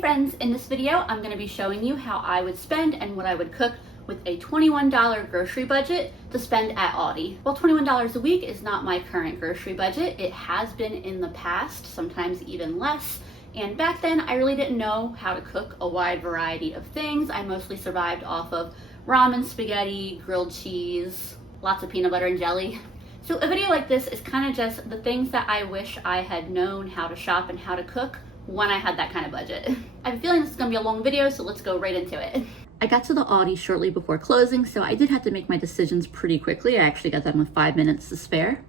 friends, in this video I'm going to be showing you how I would spend and what I would cook with a $21 grocery budget to spend at Aldi. Well, $21 a week is not my current grocery budget. It has been in the past, sometimes even less. And back then I really didn't know how to cook a wide variety of things. I mostly survived off of ramen, spaghetti, grilled cheese, lots of peanut butter and jelly. So a video like this is kind of just the things that I wish I had known how to shop and how to cook when I had that kind of budget. I have a feeling this is going to be a long video, so let's go right into it. I got to the Aldi shortly before closing, so I did have to make my decisions pretty quickly. I actually got done with 5 minutes to spare.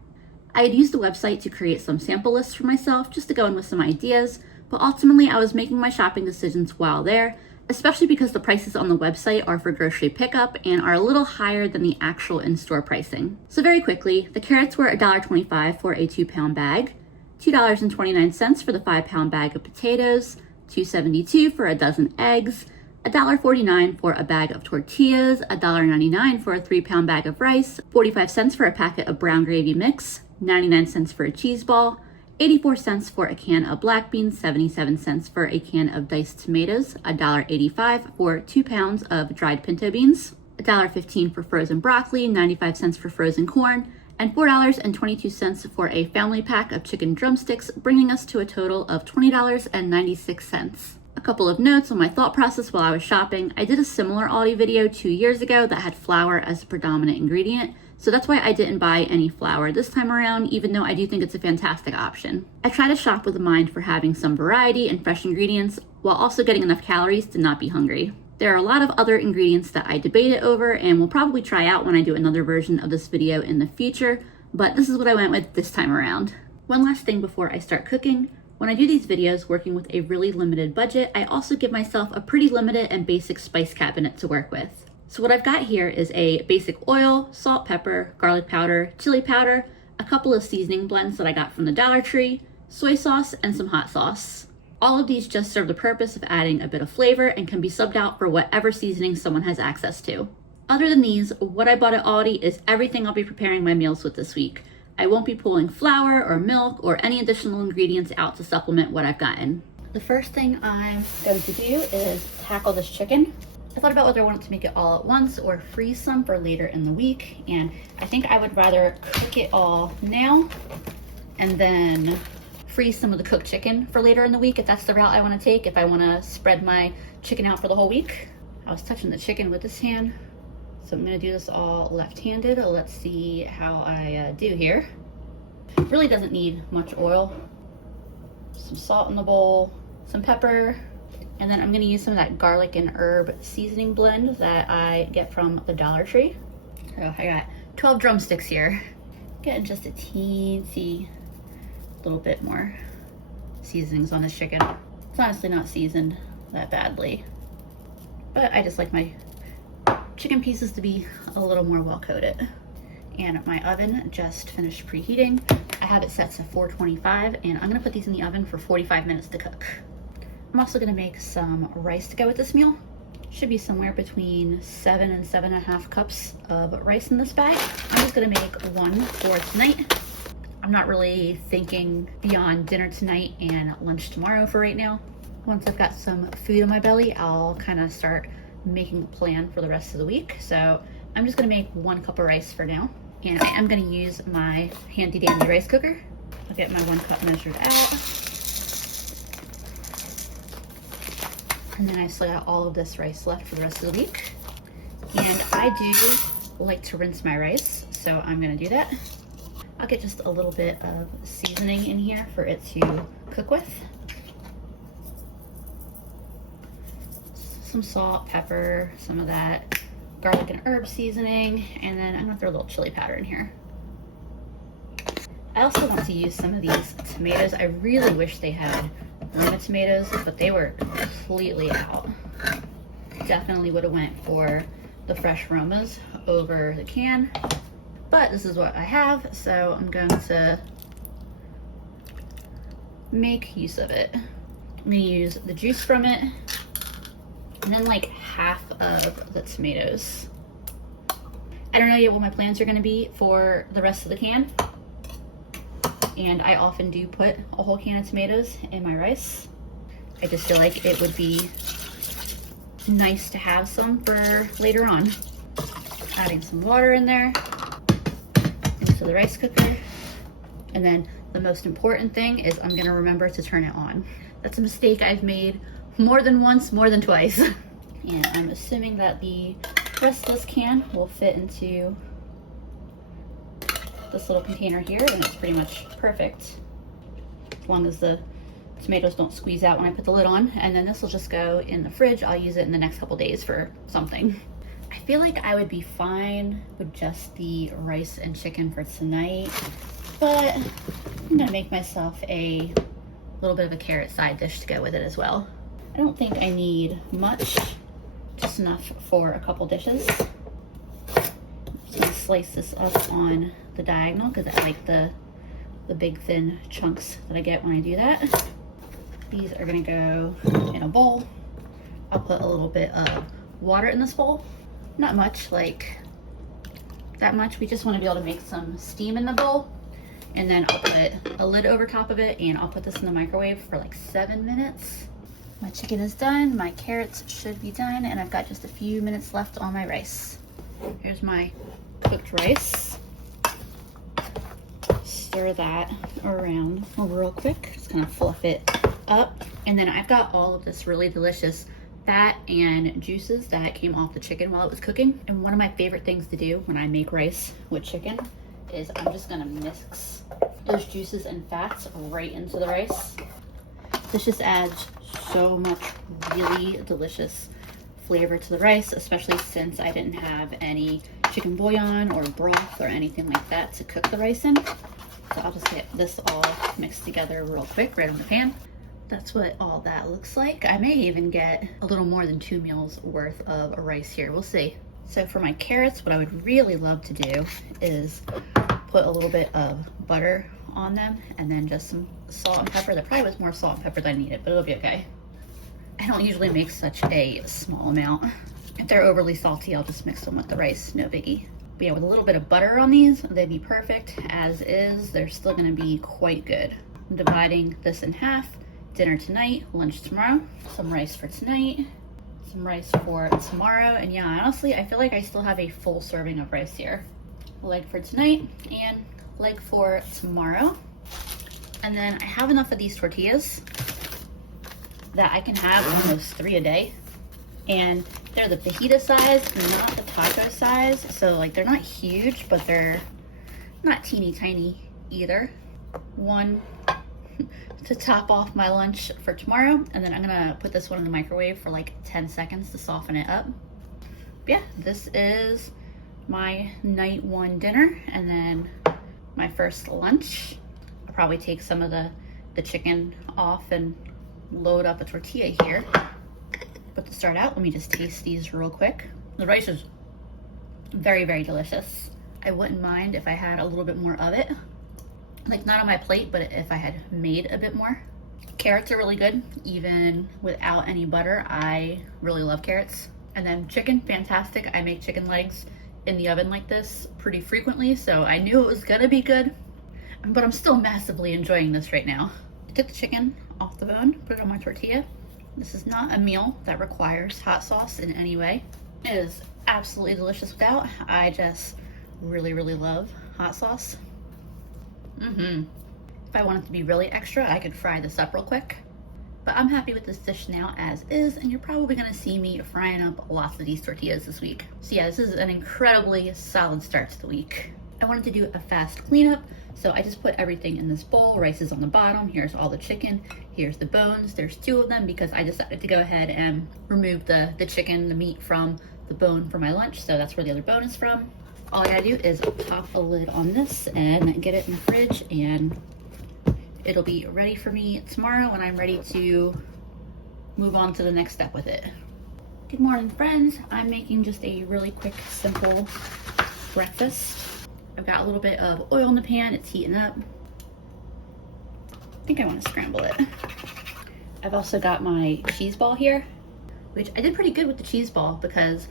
I had used the website to create some sample lists for myself, just to go in with some ideas, but ultimately I was making my shopping decisions while there, especially because the prices on the website are for grocery pickup and are a little higher than the actual in-store pricing. So very quickly, the carrots were $1.25 for a 2-pound bag, $2.29 for the 5-pound bag of potatoes, $2.72 for a dozen eggs, $1.49 for a bag of tortillas, $1.99 for a 3-pound bag of rice, 45 cents for a packet of brown gravy mix, 99 cents for a cheese ball, 84 cents for a can of black beans, 77 cents for a can of diced tomatoes, $1.85 for 2 pounds of dried pinto beans, $1.15 for frozen broccoli, 95 cents for frozen corn, and $4.22 for a family pack of chicken drumsticks, bringing us to a total of $20.96. A couple of notes on my thought process while I was shopping. I did a similar Aldi video 2 years ago that had flour as a predominant ingredient, so that's why I didn't buy any flour this time around, even though I do think it's a fantastic option. I try to shop with a mind for having some variety and fresh ingredients, while also getting enough calories to not be hungry. There are a lot of other ingredients that I debated over and will probably try out when I do another version of this video in the future, but this is what I went with this time around. One last thing before I start cooking. When I do these videos working with a really limited budget, I also give myself a pretty limited and basic spice cabinet to work with. So what I've got here is a basic oil, salt, pepper, garlic powder, chili powder, a couple of seasoning blends that I got from the Dollar Tree, soy sauce, and some hot sauce. All of these just serve the purpose of adding a bit of flavor and can be subbed out for whatever seasoning someone has access to. Other than these, what I bought at Aldi is everything I'll be preparing my meals with this week. I won't be pulling flour or milk or any additional ingredients out to supplement what I've gotten. The first thing I'm going to do is tackle this chicken. I thought about whether I wanted to make it all at once or freeze some for later in the week, and I think I would rather cook it all now and then freeze some of the cooked chicken for later in the week if that's the route I want to take, if I want to spread my chicken out for the whole week. I was touching the chicken with this hand, so I'm going to do this all left-handed. Let's see how I do here. It really doesn't need much oil. Some salt in the bowl, some pepper, and then I'm going to use some of that garlic and herb seasoning blend that I get from the Dollar Tree. So I got 12 drumsticks here. Getting just a teensy little bit more seasonings on this chicken. It's honestly not seasoned that badly, but I just like my chicken pieces to be a little more well coated. And my oven just finished preheating. I have it set to 425, and I'm gonna put these in the oven for 45 minutes to cook. I'm also gonna make some rice to go with this meal. Should be somewhere between 7 and 7.5 cups of rice in this bag. I'm just gonna make one for tonight. I'm not really thinking beyond dinner tonight and lunch tomorrow for right now. Once I've got some food in my belly, I'll kind of start making a plan for the rest of the week. So I'm just gonna make 1 cup of rice for now. And I am gonna use my handy dandy rice cooker. I'll get my 1 cup measured out. And then I've still got all of this rice left for the rest of the week. And I do like to rinse my rice, so I'm gonna do that. I'll get just a little bit of seasoning in here for it to cook with. Some salt, pepper, some of that garlic and herb seasoning, and then I'm gonna throw a little chili powder in here. I also want to use some of these tomatoes. I really wish they had Roma tomatoes, but they were completely out. Definitely would have went for the fresh Romas over the can. But this is what I have, so I'm going to make use of it. I'm gonna use the juice from it, and then like half of the tomatoes. I don't know yet what my plans are gonna be for the rest of the can. And I often do put a whole can of tomatoes in my rice. I just feel like it would be nice to have some for later on. Adding some water in there into the rice cooker. And then the most important thing is I'm gonna remember to turn it on. That's a mistake I've made more than once, more than twice. And I'm assuming that the rest of this can will fit into this little container here, and it's pretty much perfect as long as the tomatoes don't squeeze out when I put the lid on. And then this will just go in the fridge. I'll use it in the next couple days for something. I feel like I would be fine with just the rice and chicken for tonight, but I'm gonna make myself a little bit of a carrot side dish to go with it as well. I don't think I need much, just enough for a couple dishes. Just gonna slice this up on the diagonal because I like the big thin chunks that I get when I do that. These are gonna go in a bowl. I'll put a little bit of water in this bowl. Not much, like that much. We just want to be able to make some steam in the bowl. And then I'll put a lid over top of it, and I'll put this in the microwave for like 7 minutes. My chicken is done, my carrots should be done, and I've got just a few minutes left on my rice. Here's my cooked rice. Stir that around real quick, just kind of fluff it up. And then I've got all of this really delicious fat and juices that came off the chicken while it was cooking. And one of my favorite things to do when I make rice with chicken is I'm just gonna mix those juices and fats right into the rice. This just adds so much really delicious flavor to the rice, especially since I didn't have any chicken bouillon or broth or anything like that to cook the rice in. So I'll just get this all mixed together real quick right on the pan. That's what all that looks like. I may even get a little more than 2 meals worth of rice here. We'll see. So for my carrots, what I would really love to do is put a little bit of butter on them and then just some salt and pepper. There probably was more salt and pepper than I needed, but it'll be okay. I don't usually make such a small amount. If they're overly salty, I'll just mix them with the rice, no biggie. But yeah, with a little bit of butter on these, they'd be perfect. As is, they're still gonna be quite good. I'm dividing this in half. Dinner tonight, lunch tomorrow. Some rice for tonight, some rice for tomorrow. And yeah, honestly, I feel like I still have a full serving of rice here. Leg for tonight and leg for tomorrow. And then I have enough of these tortillas that I can have almost 3 a day. And they're the fajita size, not the taco size. So like they're not huge, but they're not teeny tiny either. One to top off my lunch for tomorrow, and then I'm gonna put this one in the microwave for like 10 seconds to soften it up. But yeah, this is my night one dinner, and then my first lunch. I'll probably take some of the chicken off and load up a tortilla here. But to start out, let me just taste these real quick. The rice is very, very delicious. I wouldn't mind if I had a little bit more of it. Like not on my plate, but if I had made a bit more. Carrots are really good, even without any butter. I really love carrots. And then chicken, fantastic. I make chicken legs in the oven like this pretty frequently, so I knew it was gonna be good, but I'm still massively enjoying this right now. I took the chicken off the bone, put it on my tortilla. This is not a meal that requires hot sauce in any way. It is absolutely delicious without. I just really, really love hot sauce. If I wanted to be really extra, I could fry this up real quick. But I'm happy with this dish now as is, and you're probably gonna see me frying up lots of these tortillas this week. So yeah, this is an incredibly solid start to the week. I wanted to do a fast cleanup, so I just put everything in this bowl. Rice is on the bottom. Here's all the chicken. Here's the bones. There's 2 of them because I decided to go ahead and remove the chicken, the meat from the bone for my lunch. So that's where the other bone is from. All I gotta do is pop a lid on this and get it in the fridge, and it'll be ready for me tomorrow when I'm ready to move on to the next step with it. Good morning, friends. I'm making just a really quick, simple breakfast. I've got a little bit of oil in the pan. It's heating up. I think I want to scramble it. I've also got my cheese ball here, which I did pretty good with the cheese ball because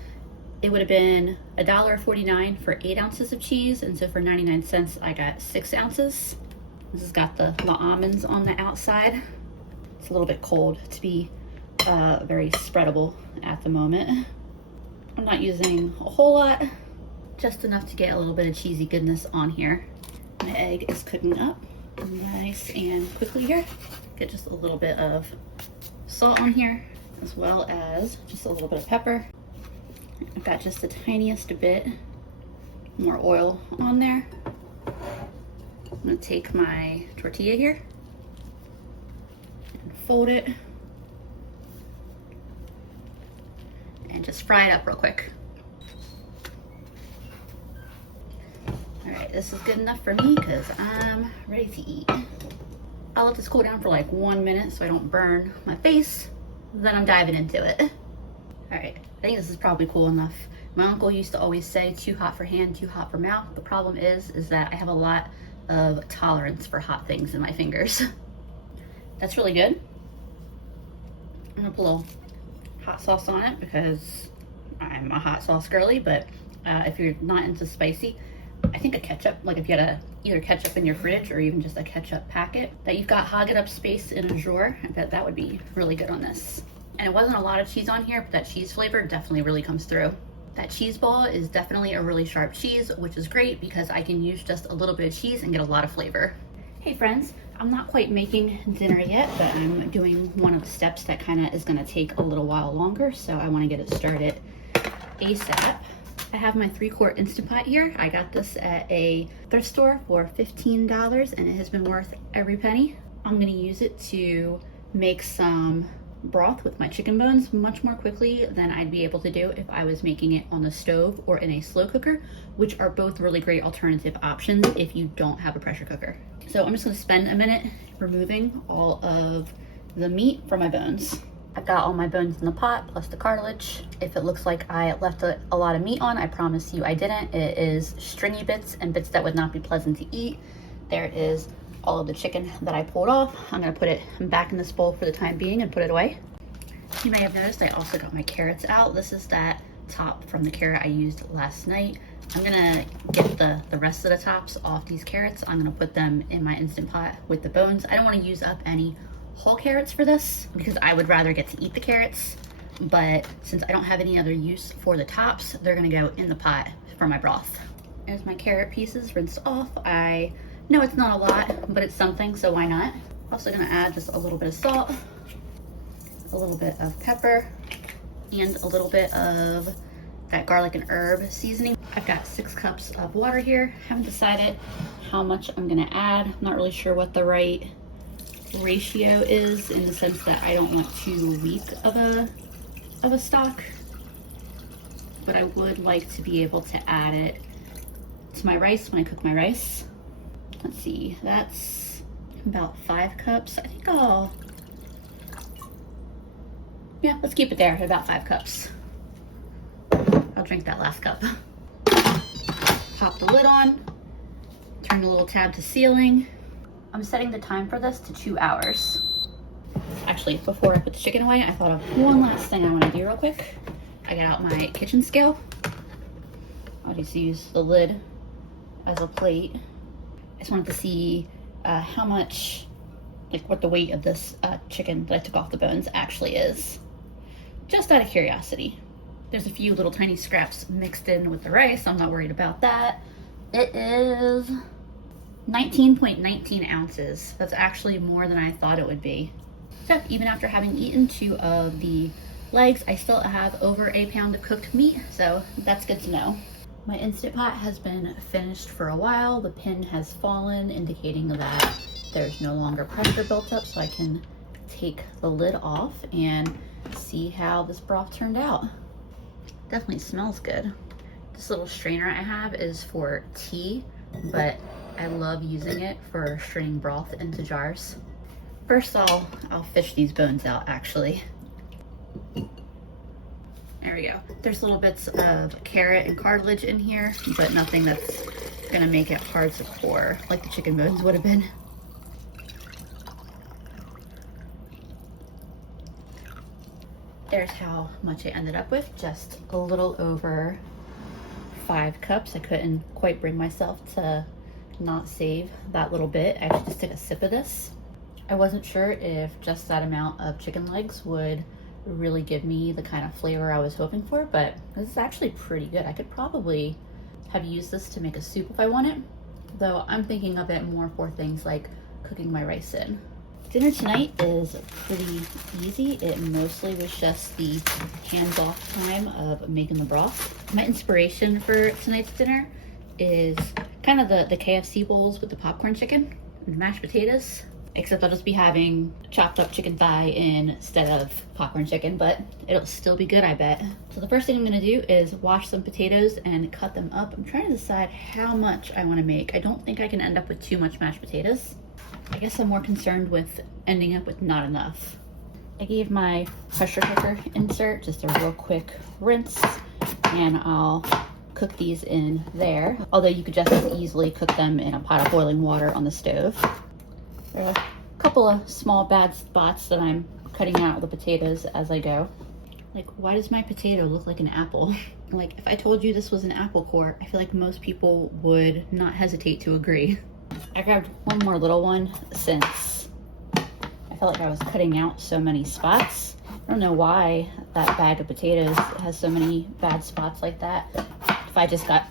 it would have been $1.49 for 8 ounces of cheese, and so for 99 cents I got 6 ounces. This has got the almonds on the outside. It's a little bit cold to be very spreadable at the moment. I'm not using a whole lot, just enough to get a little bit of cheesy goodness on here. My egg is cooking up nice and quickly here. Get just a little bit of salt on here, as well as just a little bit of pepper. I've got just the tiniest bit more oil on there. I'm gonna take my tortilla here and fold it and just fry it up real quick. All right, this is good enough for me because I'm ready to eat. I'll let this cool down for like 1 minute so I don't burn my face. Then I'm diving into it. All right, I think this is probably cool enough. My uncle used to always say, too hot for hand, too hot for mouth. The problem is that I have a lot of tolerance for hot things in my fingers. That's really good. I'm gonna put a little hot sauce on it because I'm a hot sauce girly, but if you're not into spicy, I think a ketchup, like if you had either ketchup in your fridge or even just a ketchup packet that you've got hogging up space in a drawer, I bet that would be really good on this. And it wasn't a lot of cheese on here, but that cheese flavor definitely really comes through. That cheese ball is definitely a really sharp cheese, which is great because I can use just a little bit of cheese and get a lot of flavor. Hey friends, I'm not quite making dinner yet, but I'm doing one of the steps that kind of is gonna take a little while longer, so I wanna get it started ASAP. I have my 3-quart Instant Pot here. I got this at a thrift store for $15 and it has been worth every penny. I'm gonna use it to make some broth with my chicken bones much more quickly than I'd be able to do if I was making it on the stove or in a slow cooker, which are both really great alternative options if you don't have a pressure cooker. So I'm just gonna spend a minute removing all of the meat from my bones. I've got all my bones in the pot, plus the cartilage. If it looks like I left a lot of meat on, I promise you I didn't. It is stringy bits and bits that would not be pleasant to eat. There is all of the chicken that I pulled off. I'm gonna put it back in this bowl for the time being and put it away. You may have noticed I also got my carrots out. This is that top from the carrot I used last night. I'm gonna get the rest of the tops off these carrots. I'm gonna put them in my Instant Pot with the bones. I don't wanna use up any whole carrots for this because I would rather get to eat the carrots, but since I don't have any other use for the tops, they're gonna go in the pot for my broth. There's my carrot pieces rinsed off. I know it's not a lot, but it's something, so why not? Also gonna add just a little bit of salt, a little bit of pepper, and a little bit of that garlic and herb seasoning. I've got 6 cups of water here. Haven't decided how much I'm gonna add. I'm not really sure what the right ratio is, in the sense that I don't want too weak of a stock, but I would like to be able to add it to my rice when I cook my rice. Let's see, that's about 5 cups. I think yeah, let's keep it there at about 5 cups. I'll drink that last cup. Pop the lid on, turn the little tab to sealing. I'm setting the time for this to 2 hours. Actually, before I put the chicken away, I thought of one last thing I want to do real quick. I got out my kitchen scale. I'll just use the lid as a plate. I just wanted to see how much, like what the weight of this chicken that I took off the bones actually is. Just out of curiosity. There's a few little tiny scraps mixed in with the rice. I'm not worried about that. It is 19.19 ounces. That's actually more than I thought it would be. So even after having eaten 2 of the legs, I still have over a pound of cooked meat, so that's good to know. My Instant Pot has been finished for a while. The pin has fallen, indicating that there's no longer pressure built up, so I can take the lid off and see how this broth turned out. Definitely smells good. This little strainer I have is for tea, but I love using it for straining broth into jars. First I'll fish these bones out actually. There we go. There's little bits of carrot and cartilage in here, but nothing that's gonna make it hard to pour like the chicken bones would have been. There's how much I ended up with, just a little over 5 cups. I couldn't quite bring myself to not save that little bit. I actually just took a sip of this. I wasn't sure if just that amount of chicken legs would really give me the kind of flavor I was hoping for, but this is actually pretty good. I could probably have used this to make a soup if I wanted, though I'm thinking of it more for things like cooking my rice in. Dinner tonight is pretty easy. It mostly was just the hands-off time of making the broth. My inspiration for tonight's dinner is kind of the KFC bowls with the popcorn chicken and mashed potatoes, except I'll just be having chopped up chicken thigh instead of popcorn chicken, but it'll still be good, I bet. So the first thing I'm gonna do is wash some potatoes and cut them up. I'm trying to decide how much I wanna make. I don't think I can end up with too much mashed potatoes. I guess I'm more concerned with ending up with not enough. I gave my pressure cooker insert just a real quick rinse, and I'll cook these in there. Although you could just as easily cook them in a pot of boiling water on the stove. There are a couple of small bad spots that I'm cutting out of the potatoes as I go. Like, why does my potato look like an apple? Like, if I told you this was an apple core, I feel like most people would not hesitate to agree. I grabbed one more little one since I felt like I was cutting out so many spots. I don't know why that bag of potatoes has so many bad spots like that. If I just got,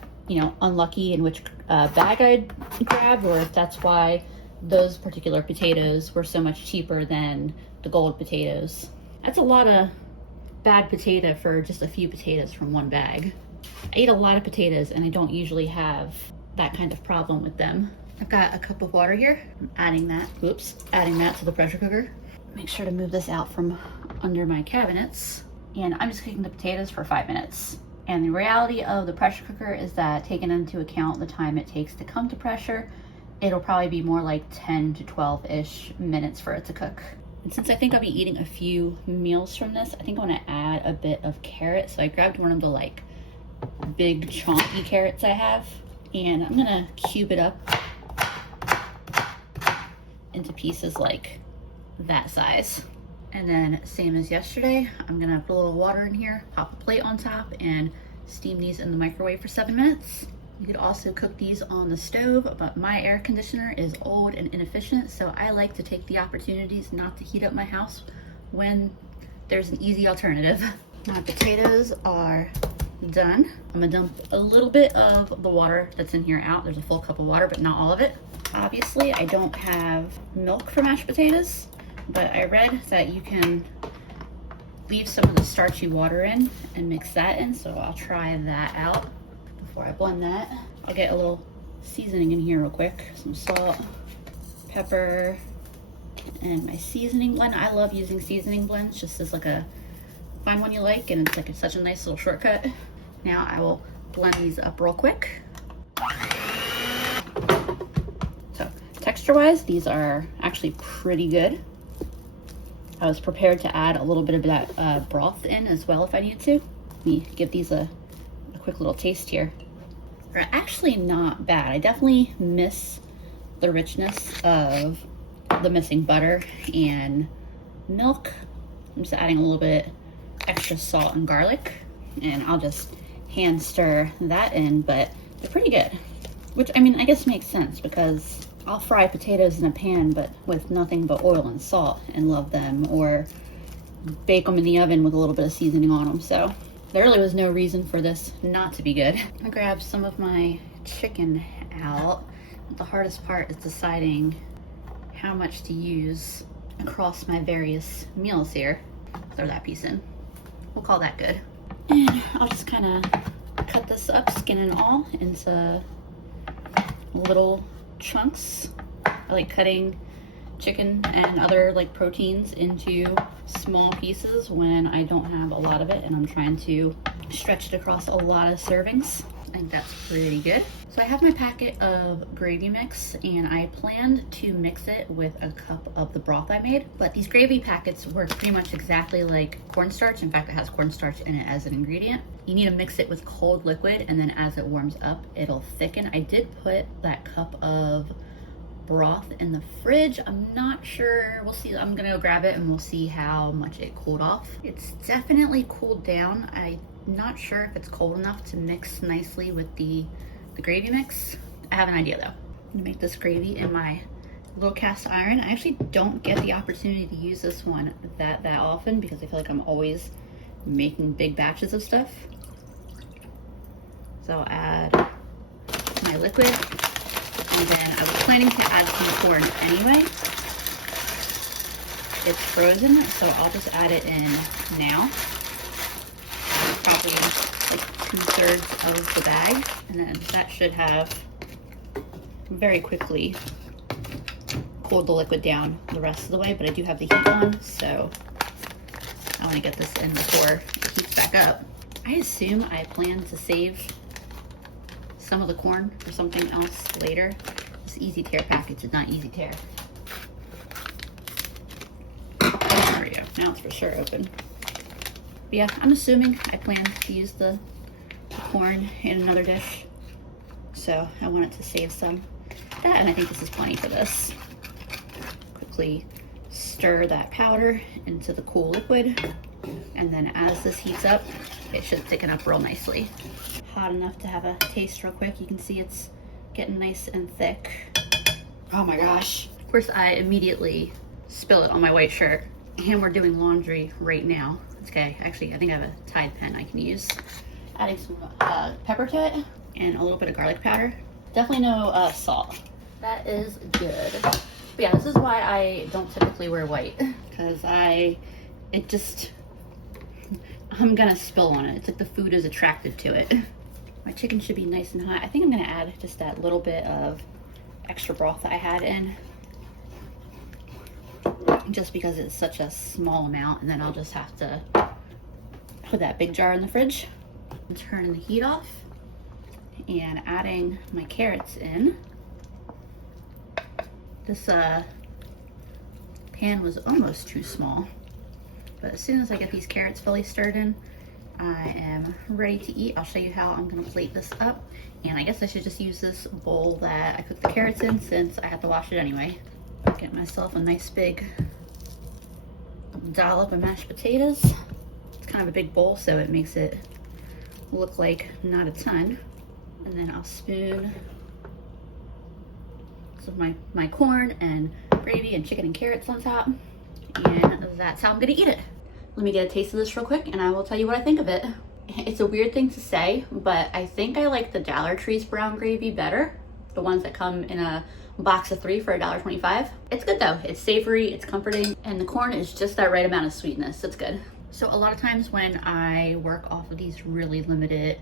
unlucky in which bag I'd grabbed, or if that's why those particular potatoes were so much cheaper than the gold potatoes. That's a lot of bad potato for just a few potatoes from one bag. I eat a lot of potatoes and I don't usually have that kind of problem with them. I've got a cup of water here. I'm adding that to the pressure cooker. Make sure to move this out from under my cabinets. And I'm just cooking the potatoes for 5 minutes. And the reality of the pressure cooker is that, taking into account the time it takes to come to pressure, it'll probably be more like 10 to 12-ish minutes for it to cook. And since I think I'll be eating a few meals from this, I think I want to add a bit of carrot. So I grabbed one of the big chunky carrots I have, and I'm gonna cube it up into pieces like that size. And then, same as yesterday, I'm gonna put a little water in here, pop a plate on top, and steam these in the microwave for 7 minutes. You could also cook these on the stove, but my air conditioner is old and inefficient, so I like to take the opportunities not to heat up my house when there's an easy alternative. My potatoes are done. I'm gonna dump a little bit of the water that's in here out. There's a full cup of water, but not all of it. Obviously, I don't have milk for mashed potatoes, but I read that you can leave some of the starchy water in and mix that in, so I'll try that out before I blend that. I'll get a little seasoning in here real quick. Some salt, pepper, and my seasoning blend. I love using seasoning blends just as find one you like, and it's such a nice little shortcut. Now I will blend these up real quick. So texture-wise, these are actually pretty good. I was prepared to add a little bit of that broth in as well if I needed to. Let me give these a quick little taste here. They're actually not bad. I definitely miss the richness of the missing butter and milk. I'm just adding a little bit extra salt and garlic, and I'll just hand stir that in, but they're pretty good. Which, I guess makes sense, because I'll fry potatoes in a pan but with nothing but oil and salt and love them, or bake them in the oven with a little bit of seasoning on them. So there really was no reason for this not to be good. I grabbed some of my chicken out. The hardest part is deciding how much to use across my various meals here. Throw that piece in. We'll call that good. And I'll just kind of cut this up, skin and all, into little chunks. I like cutting chicken and other proteins into small pieces when I don't have a lot of it and I'm trying to stretch it across a lot of servings. I think that's pretty good. So I have my packet of gravy mix, and I planned to mix it with a cup of the broth I made, but these gravy packets work pretty much exactly like cornstarch. In fact, it has cornstarch in it as an ingredient. You need to mix it with cold liquid, and then as it warms up, it'll thicken. I did put that cup of broth in the fridge. I'm not sure. We'll see. I'm gonna go grab it and we'll see how much it cooled off. It's definitely cooled down. I'm not sure if it's cold enough to mix nicely with the gravy mix. I have an idea though. I'm gonna make this gravy in my little cast iron. I actually don't get the opportunity to use this one that often because I feel like I'm always making big batches of stuff. So I'll add my liquid, and then I was planning to add some corn anyway. It's frozen, so I'll just add it in now. Probably like 2/3 of the bag, and then that should have very quickly cooled the liquid down the rest of the way, but I do have the heat on, so I want to get this in before it heats back up. I assume I plan to save some of the corn for something else later. This easy tear package is not easy tear. There we go, now it's for sure open. But yeah, I'm assuming I plan to use the corn in another dish, so I wanted to save some of that, and I think this is plenty for this. Quickly stir that powder into the cool liquid, and then as this heats up, it should thicken up real nicely. Hot enough to have a taste real quick. You can see it's getting nice and thick. Oh my gosh. Of course, I immediately spill it on my white shirt, and we're doing laundry right now. It's okay, actually, I think I have a Tide pen I can use. Adding some pepper to it, and a little bit of garlic powder. Definitely no salt. That is good. But yeah, this is why I don't typically wear white, because I'm gonna spill on it. It's like the food is attracted to it. My chicken should be nice and hot. I think I'm gonna add just that little bit of extra broth that I had in, just because it's such a small amount, and then I'll just have to put that big jar in the fridge. I'm turning the heat off and adding my carrots in. This pan was almost too small, but as soon as I get these carrots fully stirred in, I am ready to eat. I'll show you how I'm gonna plate this up, and I guess I should just use this bowl that I cooked the carrots in since I have to wash it anyway. Get myself a nice big dollop of mashed potatoes. It's kind of a big bowl, so it makes it look like not a ton. And then I'll spoon some of my corn and gravy and chicken and carrots on top, and that's how I'm gonna eat it. Let me get a taste of this real quick, and I will tell you what I think of it. It's a weird thing to say, but I think I like the Dollar Tree's brown gravy better. The ones that come in a box of 3 for $1.25. It's good though. It's savory, it's comforting, and the corn is just that right amount of sweetness. It's good. So a lot of times when I work off of these really limited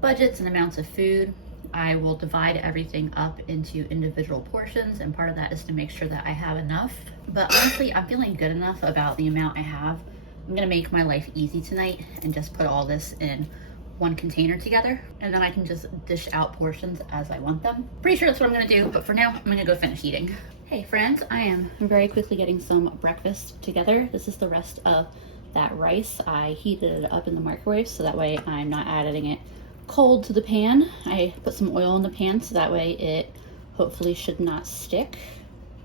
budgets and amounts of food, I will divide everything up into individual portions, and part of that is to make sure that I have enough. But honestly, I'm feeling good enough about the amount I have. I'm gonna make my life easy tonight and just put all this in one container together, and then I can just dish out portions as I want them. Pretty sure that's what I'm gonna do, but for now, I'm gonna go finish eating. Hey friends, I am very quickly getting some breakfast together. This is the rest of that rice. I heated it up in the microwave, so that way I'm not adding it cold to the pan. I put some oil in the pan, so that way it hopefully should not stick.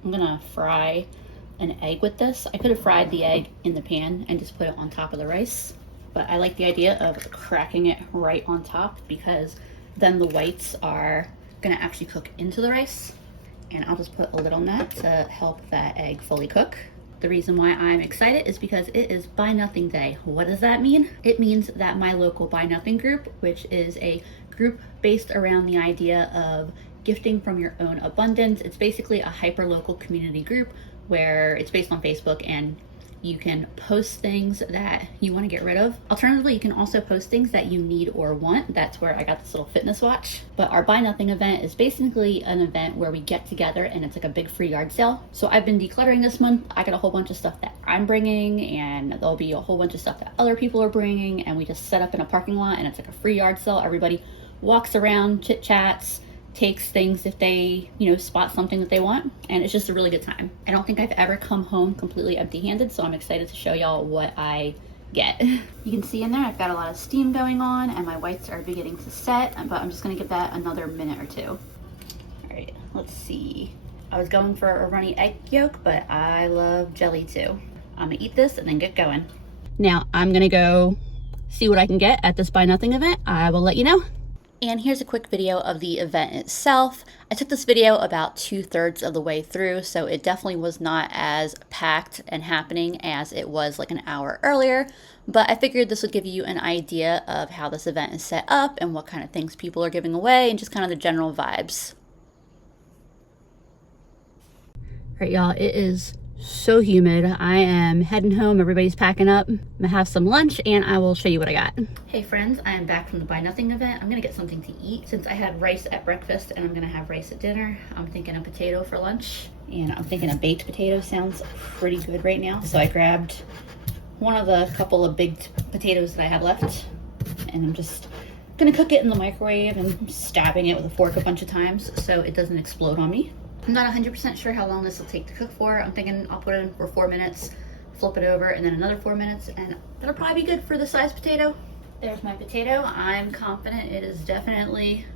I'm gonna fry an egg with this. I could have fried the egg in the pan and just put it on top of the rice, but I like the idea of cracking it right on top, because then the whites are gonna actually cook into the rice, and I'll just put a lid on that to help that egg fully cook. The reason why I'm excited is because it is Buy Nothing Day. What does that mean? It means that my local Buy Nothing group, which is a group based around the idea of gifting from your own abundance. It's basically a hyper-local community group where it's based on Facebook, and you can post things that you want to get rid of. Alternatively, you can also post things that you need or want. That's where I got this little fitness watch. But our Buy Nothing event is basically an event where we get together and it's like a big free yard sale. So I've been decluttering this month. I got a whole bunch of stuff that I'm bringing, and there'll be a whole bunch of stuff that other people are bringing, and we just set up in a parking lot, and it's like a free yard sale. Everybody walks around, chit chats, takes things if they, spot something that they want, and it's just a really good time. I don't think I've ever come home completely empty-handed, so I'm excited to show y'all what I get. You can see in there I've got a lot of steam going on, and my whites are beginning to set, but I'm just gonna give that another minute or two. All right, let's see. I was going for a runny egg yolk, but I love jelly too. I'm gonna eat this and then get going. Now I'm gonna go see what I can get at this Buy Nothing event. I will let you know. And here's a quick video of the event itself. I took this video about 2/3 of the way through, so it definitely was not as packed and happening as it was like an hour earlier, but I figured this would give you an idea of how this event is set up and what kind of things people are giving away and just kind of the general vibes. All right, y'all, it is so humid. I am heading home. Everybody's packing up. I'm gonna have some lunch and I will show you what I got. Hey friends, I am back from the Buy Nothing event. I'm gonna get something to eat since I had rice at breakfast and I'm gonna have rice at dinner. I'm thinking a potato for lunch, and I'm thinking a baked potato sounds pretty good right now. So I grabbed one of the couple of big potatoes that I had left, and I'm just gonna cook it in the microwave and stabbing it with a fork a bunch of times so it doesn't explode on me. I'm not 100% sure how long this will take to cook for. I'm thinking I'll put it in for 4 minutes, flip it over, and then another 4 minutes, and that'll probably be good for the size potato. There's my potato. I'm confident it is definitely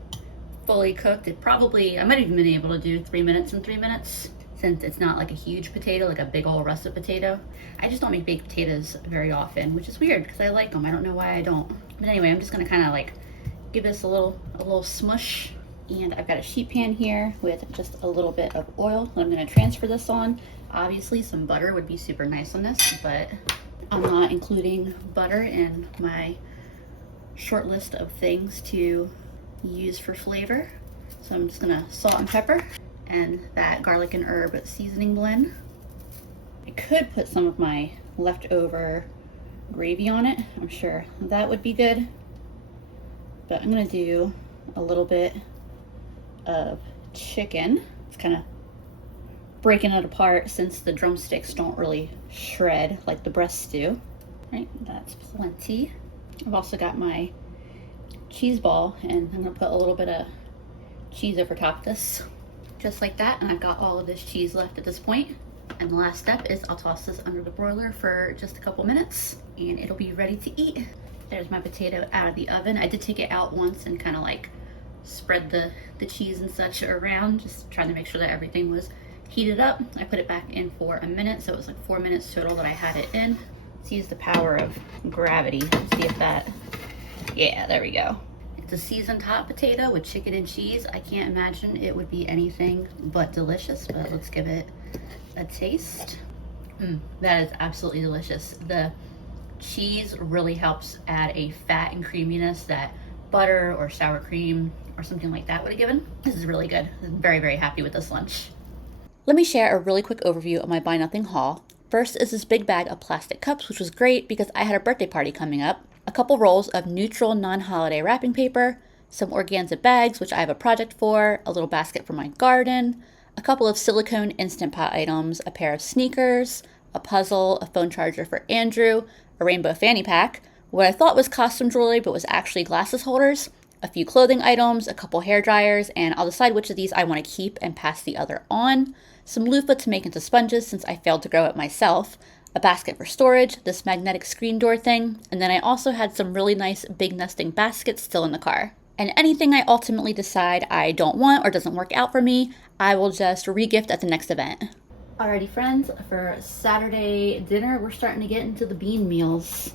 fully cooked. I might even been able to do 3 minutes and 3 minutes since it's not like a huge potato, like a big old russet potato. I just don't make baked potatoes very often, which is weird because I like them. I don't know why I don't. But anyway, I'm just gonna kind of like give this a little smush. And I've got a sheet pan here with just a little bit of oil that I'm going to transfer this on. Obviously some butter would be super nice on this, but I'm not including butter in my short list of things to use for flavor. So I'm just going to salt and pepper and that garlic and herb seasoning blend. I could put some of my leftover gravy on it. I'm sure that would be good, but I'm going to do a little bit of chicken. It's kind of breaking it apart since the drumsticks don't really shred like the breasts do. Right, that's plenty. I've also got my cheese ball, and I'm gonna put a little bit of cheese over top of this, just like that. And I've got all of this cheese left at this point. And the last step is I'll toss this under the broiler for just a couple minutes, and it'll be ready to eat. There's my potato out of the oven. I did take it out once and kind of like spread the cheese and such around, just trying to make sure that everything was heated up. I put it back in for a minute, so it was like 4 minutes total that I had it in. Let's use the power of gravity. See if that, yeah, there we go. It's a seasoned hot potato with chicken and cheese. I can't imagine it would be anything but delicious, but let's give it a taste. That is absolutely delicious. The cheese really helps add a fat and creaminess that butter or sour cream or something like that would have given. This is really good. I'm very, very happy with this lunch. Let me share a really quick overview of my Buy Nothing haul. First is this big bag of plastic cups, which was great because I had a birthday party coming up, a couple rolls of neutral non-holiday wrapping paper, some organza bags, which I have a project for, a little basket for my garden, a couple of silicone Instant Pot items, a pair of sneakers, a puzzle, a phone charger for Andrew, a rainbow fanny pack, what I thought was costume jewelry but was actually glasses holders, a few clothing items, a couple hair dryers, and I'll decide which of these I want to keep and pass the other on, some loofah to make into sponges since I failed to grow it myself, a basket for storage, this magnetic screen door thing, and then I also had some really nice big nesting baskets still in the car. And anything I ultimately decide I don't want or doesn't work out for me, I will just re-gift at the next event. Alrighty friends, for Saturday dinner, we're starting to get into the bean meals.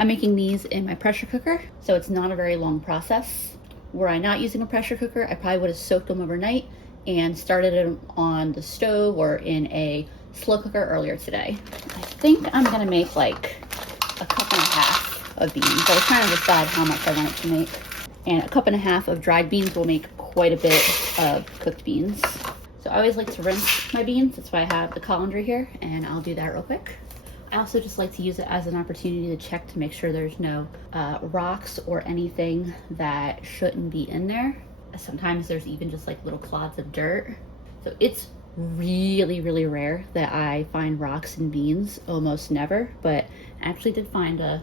I'm making these in my pressure cooker, so it's not a very long process. Were I not using a pressure cooker, I probably would have soaked them overnight and started them on the stove or in a slow cooker earlier today. I think I'm gonna make like a cup and a half of beans. I was trying to decide how much I wanted to make. And a cup and a half of dried beans will make quite a bit of cooked beans. So I always like to rinse my beans. That's why I have the colander here, and I'll do that real quick. I also just like to use it as an opportunity to check to make sure there's no rocks or anything that shouldn't be in there. Sometimes there's even just like little clods of dirt. So it's really, really rare that I find rocks in beans, almost never, but I actually did find a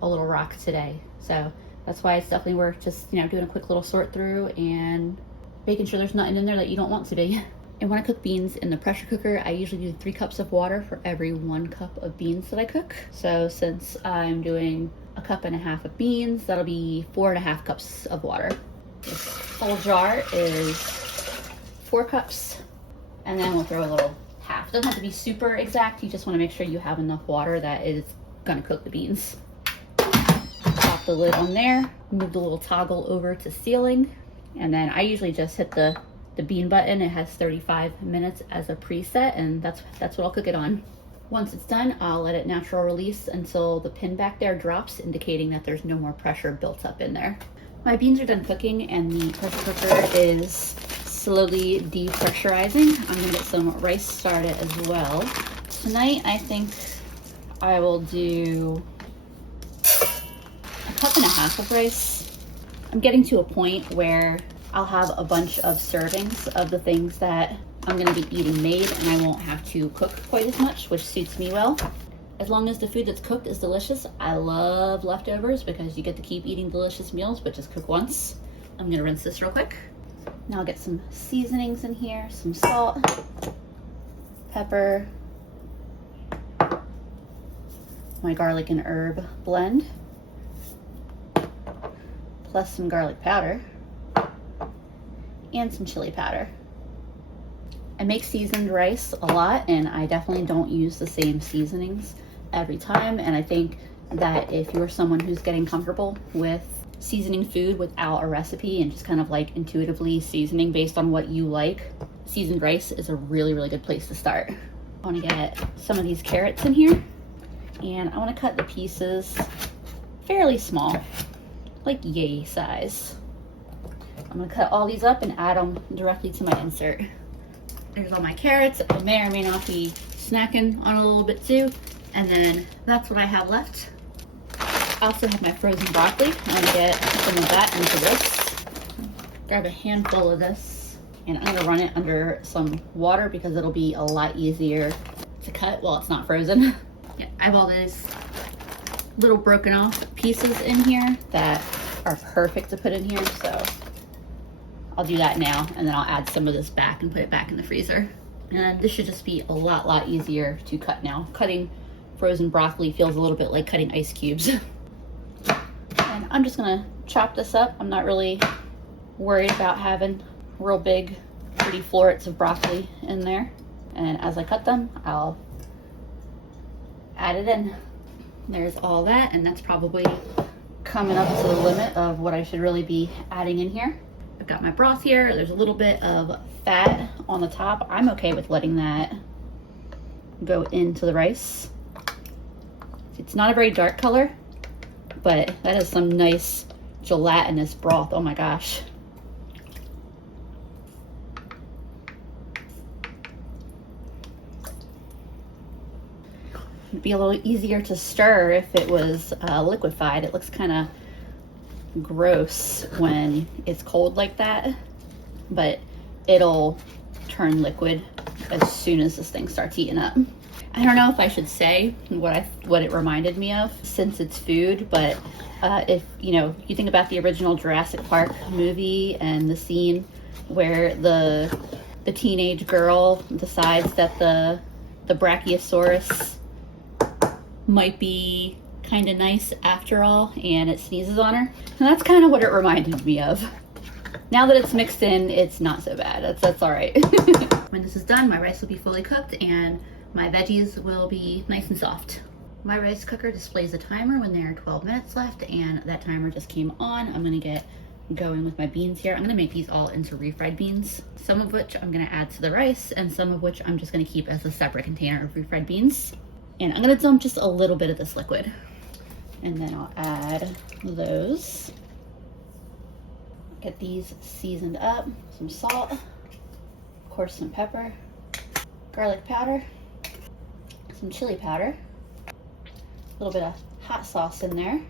little rock today. So that's why it's definitely worth just, doing a quick little sort through and making sure there's nothing in there that you don't want to be. And when I cook beans in the pressure cooker, I usually do 3 cups of water for every 1 cup of beans that I cook. So since I'm doing a cup and a half of beans, that'll be 4.5 cups of water. This whole jar is 4 cups, and then we'll throw a little half. It doesn't have to be super exact. You just want to make sure you have enough water that is going to cook the beans. Top the lid on there, move the little toggle over to sealing, and then I usually just hit the bean button. It has 35 minutes as a preset, and that's what I'll cook it on. Once it's done, I'll let it natural release until the pin back there drops, indicating that there's no more pressure built up in there. My beans are done cooking and the pressure cooker is slowly depressurizing. I'm gonna get some rice started as well. Tonight, I think I will do a cup and a half of rice. I'm getting to a point where I'll have a bunch of servings of the things that I'm gonna be eating made, and I won't have to cook quite as much, which suits me well. As long as the food that's cooked is delicious. I love leftovers because you get to keep eating delicious meals, but just cook once. I'm gonna rinse this real quick. Now I'll get some seasonings in here, some salt, pepper, my garlic and herb blend, plus some garlic powder, and some chili powder. I make seasoned rice a lot, and I definitely don't use the same seasonings every time. And I think that if you're someone who's getting comfortable with seasoning food without a recipe and just kind of like intuitively seasoning based on what you like, seasoned rice is a really, really good place to start. I want to get some of these carrots in here, and I want to cut the pieces fairly small, like yay size. I'm going to cut all these up and add them directly to my insert. There's all my carrots. I may or may not be snacking on a little bit too. And then that's what I have left. I also have my frozen broccoli. I'm gonna get some of that into this. Grab a handful of this, and I'm gonna run it under some water because it'll be a lot easier to cut while it's not frozen. Yeah, I have all these little broken off pieces in here that are perfect to put in here, so I'll do that now, and then I'll add some of this back and put it back in the freezer. And this should just be a lot easier to cut now. Cutting frozen broccoli feels a little bit like cutting ice cubes. And I'm just gonna chop this up. I'm not really worried about having real big, pretty florets of broccoli in there. And as I cut them, I'll add it in. There's all that, and that's probably coming up to the limit of what I should really be adding in here. I've got my broth here. There's a little bit of fat on the top. I'm okay with letting that go into the rice. It's not a very dark color, but that is some nice gelatinous broth. Oh my gosh. It'd be a little easier to stir if it was liquefied. It looks kind of gross when it's cold like that, but it'll turn liquid as soon as this thing starts heating up. I don't know if I should say what it reminded me of, since it's food, but if you think about the original Jurassic Park movie and the scene where the teenage girl decides that the Brachiosaurus might be kind of nice after all, and it sneezes on her. And that's kind of what it reminded me of. Now that it's mixed in, it's not so bad. That's all right. When this is done, my rice will be fully cooked and my veggies will be nice and soft. My rice cooker displays a timer when there are 12 minutes left, and that timer just came on. I'm gonna get going with my beans here. I'm gonna make these all into refried beans, some of which I'm gonna add to the rice and some of which I'm just gonna keep as a separate container of refried beans. And I'm gonna dump just a little bit of this liquid. And then I'll add those. Get these seasoned up. Some salt, of course some pepper, garlic powder, some chili powder, a little bit of hot sauce in there.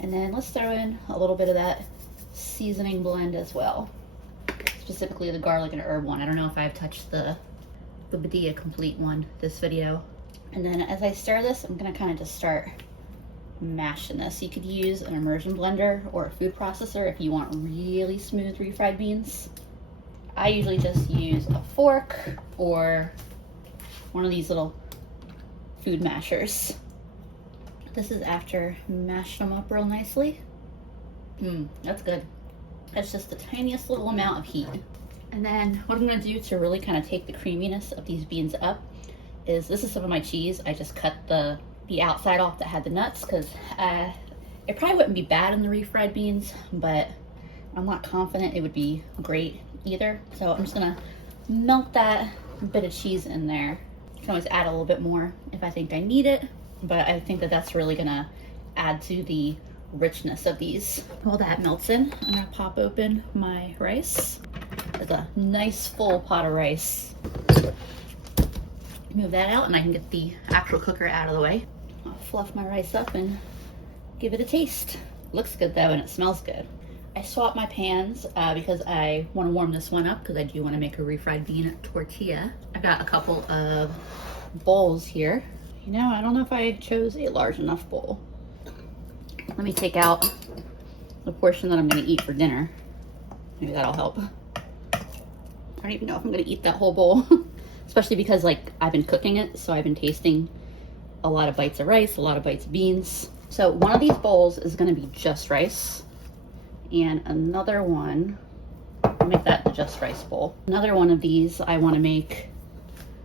And then let's throw in a little bit of that seasoning blend as well. Specifically the garlic and herb one. I don't know if I've touched the Badia Complete one this video. And then as I stir this, I'm gonna kind of just start mashing this. You could use an immersion blender or a food processor if you want really smooth refried beans. I usually just use a fork or one of these little food mashers. This is after mashing them up real nicely. That's good. That's just the tiniest little amount of heat. And then what I'm gonna do to really kind of take the creaminess of these beans up is, this is some of my cheese. I just cut the outside off that had the nuts because it It probably wouldn't be bad in the refried beans, but I'm not confident it would be great either. So I'm just gonna melt that bit of cheese in there. I can always add a little bit more if I think I need it, but I think that that's really gonna add to the richness of these. While that melts in, I'm gonna pop open my rice. There's a nice full pot of rice. Move that out and I can get the actual cooker out of the way. I'll fluff my rice up and give it a taste. Looks good though, and it smells good. I swapped my pans because I want to warm this one up because I do want to make a refried bean tortilla. I've got a couple of bowls here. You know, I don't know if I chose a large enough bowl. Let me take out the portion that I'm going to eat for dinner. Maybe that'll help. I don't even know if I'm going to eat that whole bowl, especially because like I've been cooking it, so I've been tasting a lot of bites of rice, a lot of bites of beans. So one of these bowls is going to be just rice. And another one, I'll make that the just rice bowl. Another one of these, I want to make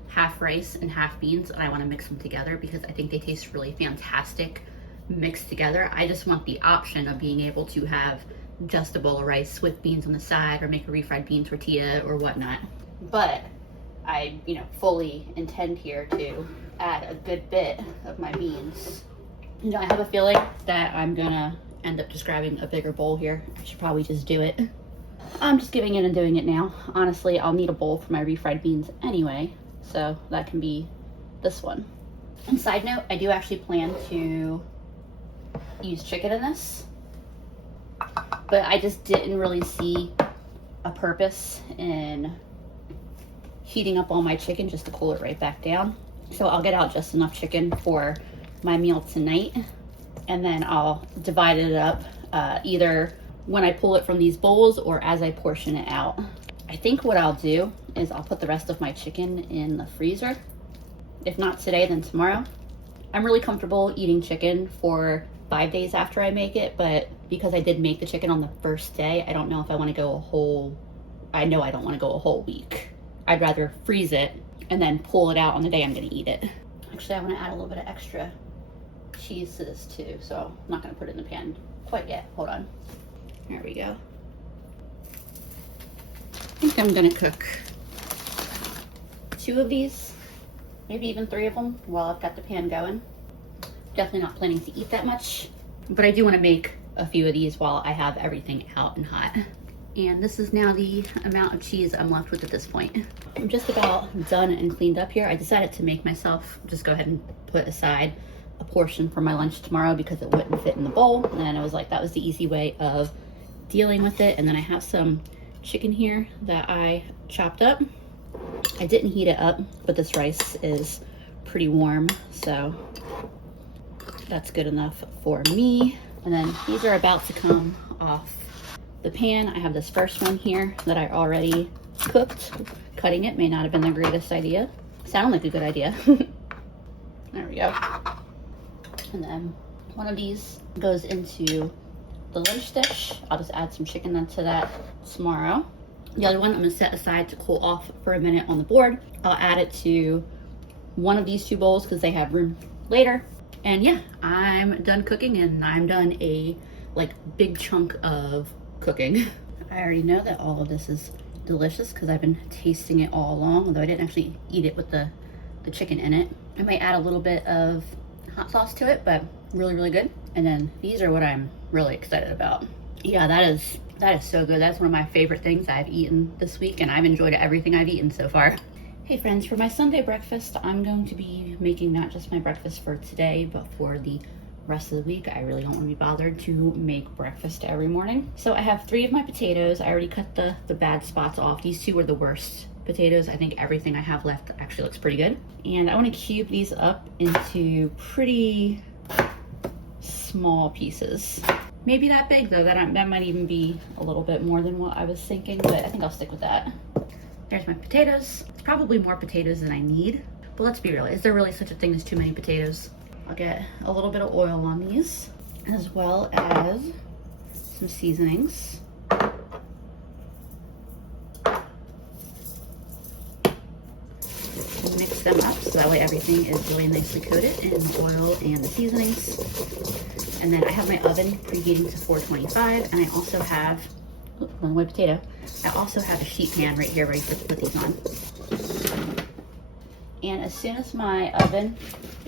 half rice and half beans, and I want to mix them together because I think they taste really fantastic mixed together. I just want the option of being able to have just a bowl of rice with beans on the side, or make a refried bean tortilla or whatnot. But I, fully intend here to add a good bit of my beans. I have a feeling that I'm gonna end up just grabbing a bigger bowl here. I should probably just do it. I'm just giving in and doing it now. Honestly, I'll need a bowl for my refried beans anyway, so that can be this one. And side note, I do actually plan to use chicken in this, but I just didn't really see a purpose in heating up all my chicken just to cool it right back down. So I'll get out just enough chicken for my meal tonight, and then I'll divide it up either when I pull it from these bowls or as I portion it out. I think what I'll do is I'll put the rest of my chicken in the freezer. If not today, then tomorrow. I'm really comfortable eating chicken for 5 days after I make it, but because I did make the chicken on the first day, I don't know if I want to go I know I don't want to go a whole week. I'd rather freeze it and then pull it out on the day I'm going to eat it. Actually, I want to add a little bit of extra cheese to this too, so I'm not going to put it in the pan quite yet. Hold on. There we go. I think I'm going to cook 2 of these, maybe even 3 of them while I've got the pan going. Definitely not planning to eat that much, but I do want to make a few of these while I have everything out and hot. And this is now the amount of cheese I'm left with at this point. I'm just about done and cleaned up here. I decided to make myself just go ahead and put aside a portion for my lunch tomorrow because it wouldn't fit in the bowl. And I was like, that was the easy way of dealing with it. And then I have some chicken here that I chopped up. I didn't heat it up, but this rice is pretty warm, so that's good enough for me. And then these are about to come off the pan. I have this first one here that I already cooked. Cutting it may not have been the greatest idea. Sound like a good idea. There we go. And then one of these goes into the lunch dish. I'll just add some chicken to that tomorrow. The other one I'm gonna set aside to cool off for a minute on the board. I'll add it to one of these 2 bowls because they have room later. And yeah, I'm done cooking, and I'm done a big chunk of cooking. I already know that all of this is delicious because I've been tasting it all along, although I didn't actually eat it with the chicken in it. I might add a little bit of hot sauce to it, but really, really good. And then these are what I'm really excited about. Yeah, that is so good. That's one of my favorite things I've eaten this week, and I've enjoyed everything I've eaten so far. Hey friends, for my Sunday breakfast, I'm going to be making not just my breakfast for today, but for the rest of the week. I really don't want to be bothered to make breakfast every morning. So I have 3 of my potatoes. I already cut the bad spots off. These 2 were the worst potatoes. I think everything I have left actually looks pretty good. And I want to cube these up into pretty small pieces. Maybe that big though, that might even be a little bit more than what I was thinking, but I think I'll stick with that. There's my potatoes. It's probably more potatoes than I need, but let's be real. Is there really such a thing as too many potatoes? I'll get a little bit of oil on these, as well as some seasonings. Mix them up so that way everything is really nicely coated in the oil and the seasonings. And then I have my oven preheating to 425, and I also have, one white potato. I also have a sheet pan right here ready to put these on. And as soon as my oven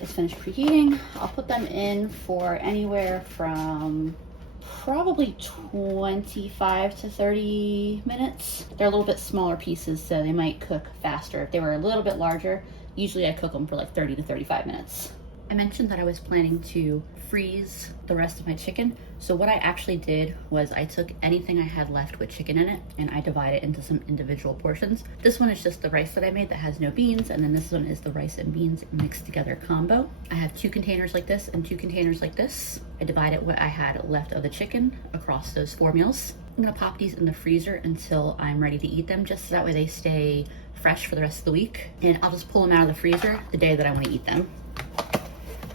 is finished preheating, I'll put them in for anywhere from probably 25 to 30 minutes. They're a little bit smaller pieces, so they might cook faster. If they were a little bit larger, usually I cook them for like 30 to 35 minutes. I mentioned that I was planning to freeze the rest of my chicken. So what I actually did was I took anything I had left with chicken in it and I divided it into some individual portions. This one is just the rice that I made that has no beans, and then this one is the rice and beans mixed together combo. I have 2 containers like this and 2 containers like this. I divided what I had left of the chicken across those 4 meals. I'm gonna pop these in the freezer until I'm ready to eat them, just so that way they stay fresh for the rest of the week. And I'll just pull them out of the freezer the day that I wanna eat them.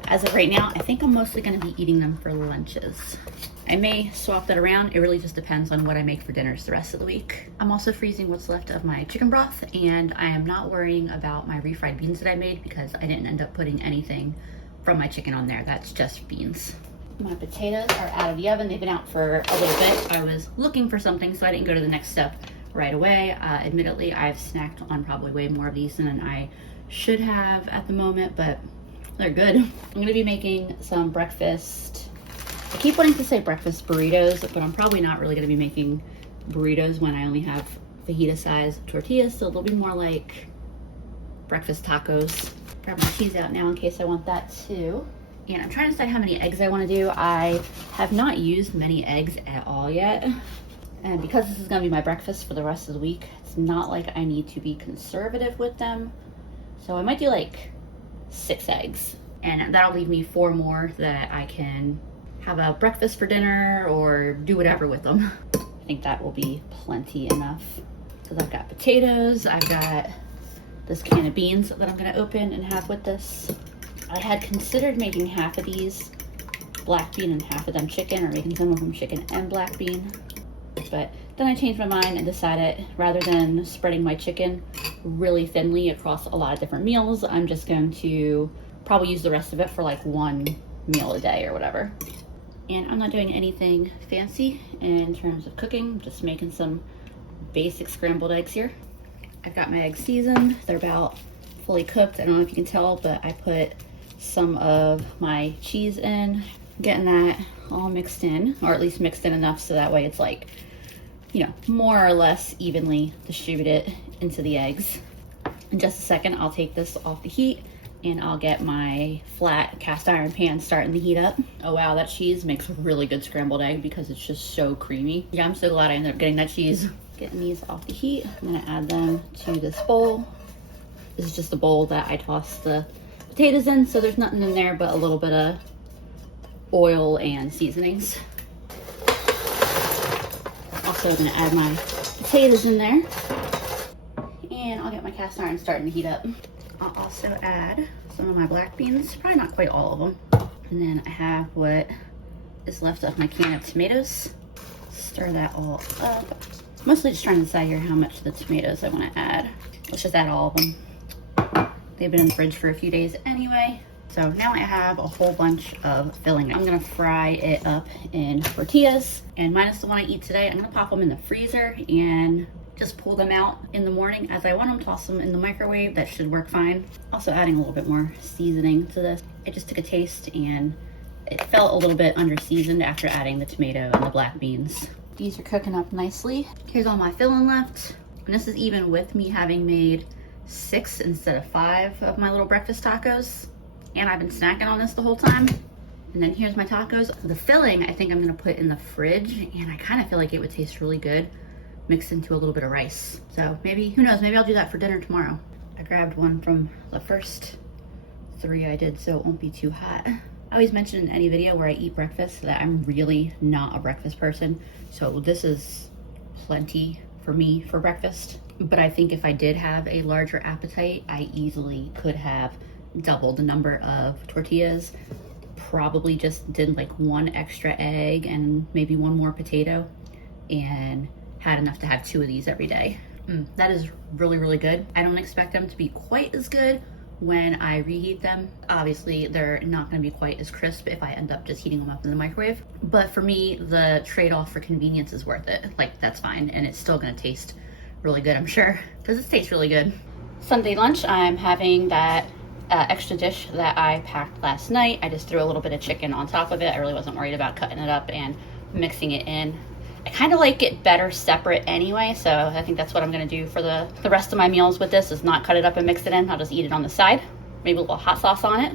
As of right now, I think I'm mostly gonna be eating them for lunches. I may swap that around. It really just depends on what I make for dinners the rest of the week. I'm also freezing what's left of my chicken broth, and I am not worrying about my refried beans that I made because I didn't end up putting anything from my chicken on there. That's just beans. My potatoes are out of the oven. They've been out for a little bit. I was looking for something, so I didn't go to the next step right away. Admittedly, I've snacked on probably way more of these than I should have at the moment, but they're good. I'm gonna be making some breakfast. I keep wanting to say breakfast burritos, but I'm probably not really gonna be making burritos when I only have fajita size tortillas, so they'll be more like breakfast tacos. Grab my cheese out now in case I want that too. And I'm trying to decide how many eggs I wanna do. I have not used many eggs at all yet. And because this is gonna be my breakfast for the rest of the week, it's not like I need to be conservative with them. So I might do like 6 eggs, and that'll leave me 4 more that I can have a breakfast for dinner or do whatever with them. I think that will be plenty enough because I've got potatoes, I've got this can of beans that I'm gonna open and have with this. I had considered making half of these black bean and half of them chicken, or making some of them chicken and black bean, but then I changed my mind and decided rather than spreading my chicken really thinly across a lot of different meals, I'm just going to probably use the rest of it for like 1 meal a day or whatever. And I'm not doing anything fancy in terms of cooking, just making some basic scrambled eggs here. I've got my eggs seasoned. They're about fully cooked. I don't know if you can tell, but I put some of my cheese in, getting that all mixed in, or at least mixed in enough so that way it's like, you know, more or less evenly distributed into the eggs. In just a second, I'll take this off the heat and I'll get my flat cast iron pan starting to heat up. Oh wow, that cheese makes a really good scrambled egg because it's just so creamy. Yeah, I'm so glad I ended up getting that cheese. Getting these off the heat, I'm gonna add them to this bowl. This is just a bowl that I tossed the potatoes in, so there's nothing in there but a little bit of oil and seasonings. Also, I'm gonna add my potatoes in there, and I'll get my cast iron starting to heat up. I'll also add some of my black beans, probably not quite all of them. And then I have what is left of my can of tomatoes. Stir that all up. Mostly just trying to decide here how much of the tomatoes I want to add. Let's just add all of them. They've been in the fridge for a few days anyway. So now I have a whole bunch of filling. I'm gonna fry it up in tortillas, and minus the one I eat today, I'm gonna pop them in the freezer and just pull them out in the morning as I want them, toss them in the microwave. That should work fine. Also adding a little bit more seasoning to this. I just took a taste and it felt a little bit under seasoned after adding the tomato and the black beans. These are cooking up nicely. Here's all my filling left. And this is even with me having made 6 instead of 5 of my little breakfast tacos. And I've been snacking on this the whole time. And then here's my tacos. The filling, I think I'm gonna put in the fridge, and I kind of feel like it would taste really good mixed into a little bit of rice. So maybe, who knows, maybe I'll do that for dinner tomorrow. I grabbed one from the first 3 I did so it won't be too hot. I always mention in any video where I eat breakfast that I'm really not a breakfast person. So this is plenty for me for breakfast. But I think if I did have a larger appetite, I easily could have doubled the number of tortillas. Probably just did like 1 extra egg and maybe 1 more potato, and had enough to have 2 of these every day. That is really, really good. I don't expect them to be quite as good when I reheat them. Obviously, they're not gonna be quite as crisp if I end up just heating them up in the microwave. But for me, the trade-off for convenience is worth it. Like, that's fine, and it's still gonna taste really good, I'm sure, because it tastes really good. Sunday lunch, I'm having that extra dish that I packed last night. I just threw a little bit of chicken on top of it. I really wasn't worried about cutting it up and mixing it in. I kind of like it better separate anyway, so I think that's what I'm gonna do for the rest of my meals with this, is not cut it up and mix it in. I'll just eat it on the side, maybe a little hot sauce on it.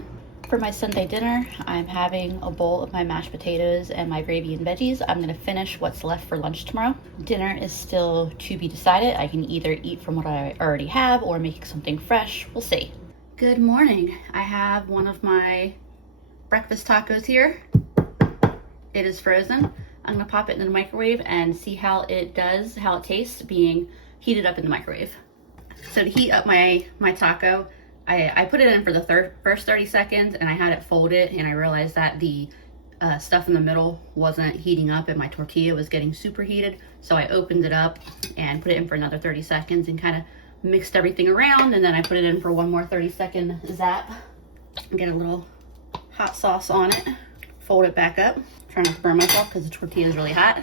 For my Sunday dinner, I'm having a bowl of my mashed potatoes and my gravy and veggies. I'm gonna finish what's left for lunch tomorrow. Dinner is still to be decided. I can either eat from what I already have or make something fresh, we'll see. Good morning. I have one of my breakfast tacos here. It is frozen. I'm gonna pop it in the microwave and see how it does, how it tastes being heated up in the microwave. So to heat up my taco, I put it in for the first 30 seconds and I had it folded, and I realized that the stuff in the middle wasn't heating up and my tortilla was getting super heated. So I opened it up and put it in for another 30 seconds and kind of mixed everything around, and then I put it in for one more 30-second zap. Get a little hot sauce on it, fold it back up. Try not to burn myself because the tortilla is really hot.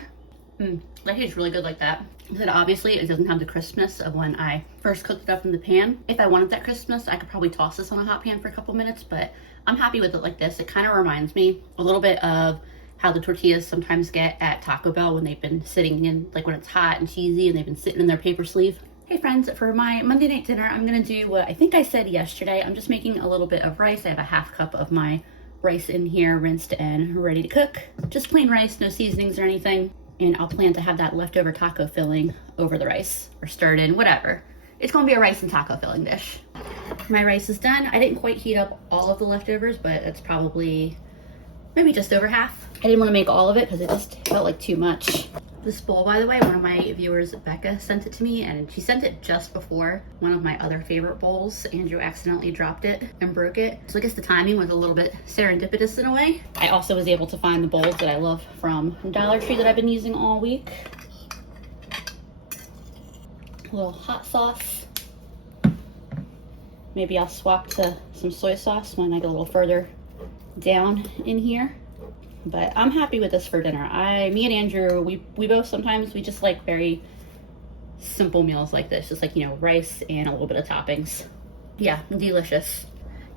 That tastes really good like that. But obviously it doesn't have the crispness of when I first cooked it up in the pan. If I wanted that crispness, I could probably toss this on a hot pan for a couple minutes, but I'm happy with it like this. It kind of reminds me a little bit of how the tortillas sometimes get at Taco Bell when they've been sitting in, like when it's hot and cheesy and they've been sitting in their paper sleeve. Hey friends, for my Monday night dinner, I'm gonna do what I think I said yesterday. I'm just making a little bit of rice. I have a half cup of my rice in here, rinsed and ready to cook. Just plain rice, no seasonings or anything. And I'll plan to have that leftover taco filling over the rice, or stirred in, whatever. It's gonna be a rice and taco filling dish. My rice is done. I didn't quite heat up all of the leftovers, but it's probably maybe just over half. I didn't want to make all of it because it just felt like too much. This bowl, by the way, one of my viewers, Becca, sent it to me, and she sent it just before one of my other favorite bowls. Andrew accidentally dropped it and broke it. So I guess the timing was a little bit serendipitous in a way. I also was able to find the bowls that I love from Dollar Tree that I've been using all week. A little hot sauce. Maybe I'll swap to some soy sauce when I get a little further down in here. But I'm happy with this for dinner. Me and Andrew, we both sometimes, we just like very simple meals like this. Just like, you know, rice and a little bit of toppings. Yeah, delicious.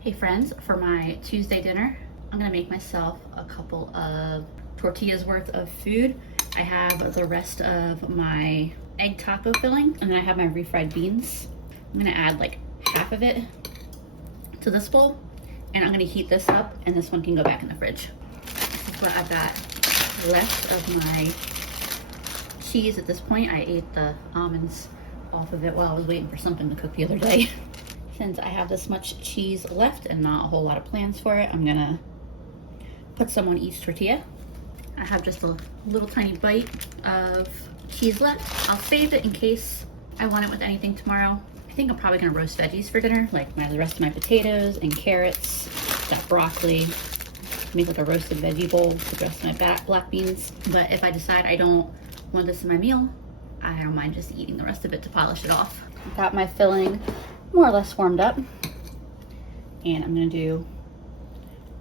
Hey friends, for my Tuesday dinner, I'm gonna make myself a couple of tortillas worth of food. I have the rest of my egg taco filling, and then I have my refried beans. I'm gonna add like half of it to this bowl, and I'm gonna heat this up, and this one can go back in the fridge. What I've got left of my cheese at this point. I ate the almonds off of it while I was waiting for something to cook the other day. Since I have this much cheese left and not a whole lot of plans for it, I'm gonna put some on each tortilla. I have just a little tiny bite of cheese left. I'll save it in case I want it with anything tomorrow. I think I'm probably gonna roast veggies for dinner, like the rest of my potatoes and carrots, got broccoli. Make like a roasted veggie bowl with the rest of my black beans. But if I decide I don't want this in my meal, I don't mind just eating the rest of it to polish it off. I've got my filling more or less warmed up, and I'm gonna do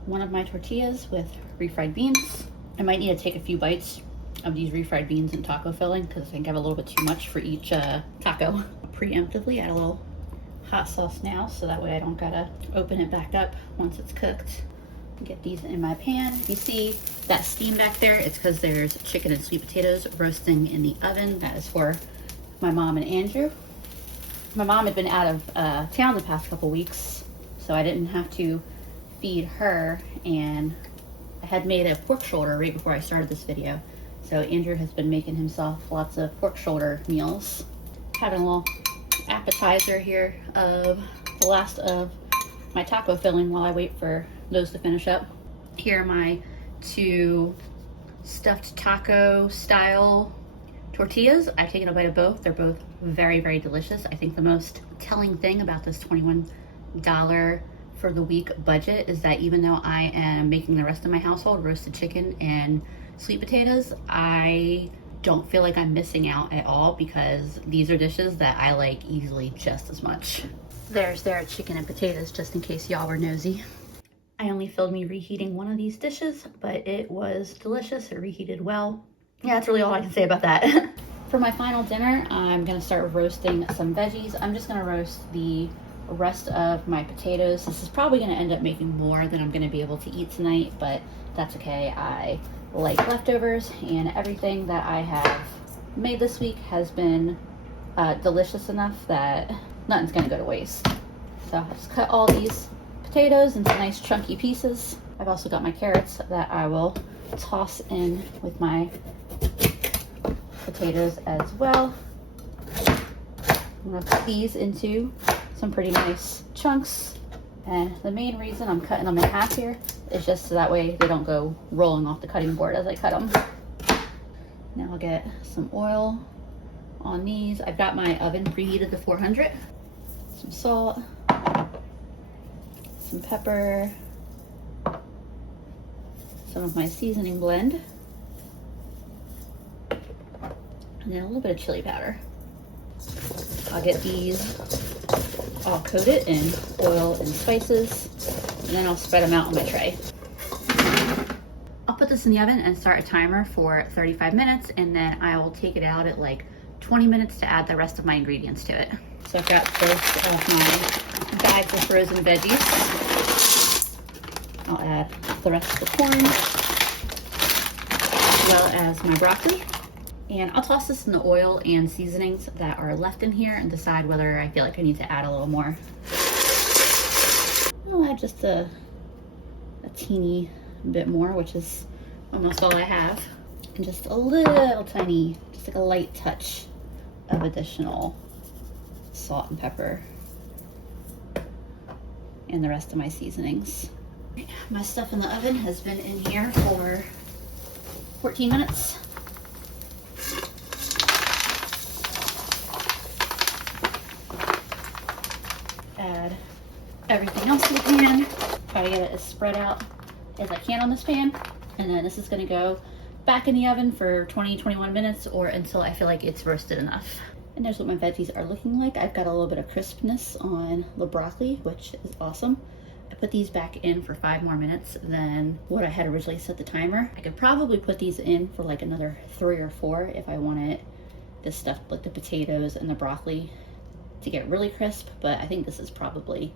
one of my tortillas with refried beans. I might need to take a few bites of these refried beans and taco filling because I think I have a little bit too much for each taco. Preemptively add a little hot sauce now, so that way I don't gotta open it back up once it's cooked. Get these in my pan. You see that steam back there? It's because there's chicken and sweet potatoes roasting in the oven. That is for my mom and Andrew. My mom had been out of town the past couple weeks, so I didn't have to feed her, and I had made a pork shoulder right before I started this video. So Andrew has been making himself lots of pork shoulder meals. Having a little appetizer here of the last of my taco filling while I wait for those to finish up. Here are my two stuffed taco style tortillas. I've taken a bite of both. They're both very, very delicious. I think the most telling thing about this $21 for the week budget is that even though I am making the rest of my household roasted chicken and sweet potatoes, I don't feel like I'm missing out at all because these are dishes that I like easily just as much. There's their chicken and potatoes, just in case y'all were nosy. I only filmed me reheating one of these dishes, but it was delicious. It reheated well. Yeah, that's really all I can say about that. For my final dinner, I'm gonna start roasting some veggies. I'm just gonna roast the rest of my potatoes. This is probably gonna end up making more than I'm gonna be able to eat tonight, but that's okay. I like leftovers, and everything that I have made this week has been delicious enough that nothing's gonna go to waste. So I'll just cut all these potatoes into nice chunky pieces. I've also got my carrots that I will toss in with my potatoes as well. I'm gonna put these into some pretty nice chunks. And the main reason I'm cutting them in half here is just so that way they don't go rolling off the cutting board as I cut them. Now I'll get some oil on these. I've got my oven preheated to 400. Some salt, some pepper, some of my seasoning blend, and then a little bit of chili powder. I'll get these all coated in oil and spices, and then I'll spread them out on my tray. I'll put this in the oven and start a timer for 35 minutes, and then I will take it out at like 20 minutes to add the rest of my ingredients to it. So I've got both of my bags of frozen veggies. I'll add the rest of the corn, as well as my broccoli. And I'll toss this in the oil and seasonings that are left in here and decide whether I feel like I need to add a little more. I'll add just a teeny bit more, which is almost all I have. And just a little tiny, just like a light touch of additional salt and pepper. And the rest of my seasonings. My stuff in the oven has been in here for 14 minutes. Add everything else to the pan. Try to get it as spread out as I can on this pan. And then this is gonna go back in the oven for 20-21 minutes or until I feel like it's roasted enough. And there's what my veggies are looking like. I've got a little bit of crispness on the broccoli, which is awesome. I put these back in for 5 more minutes than what I had originally set the timer. I could probably put these in for like another 3 or 4 if I wanted this stuff, like the potatoes and the broccoli, to get really crisp, but I think this is probably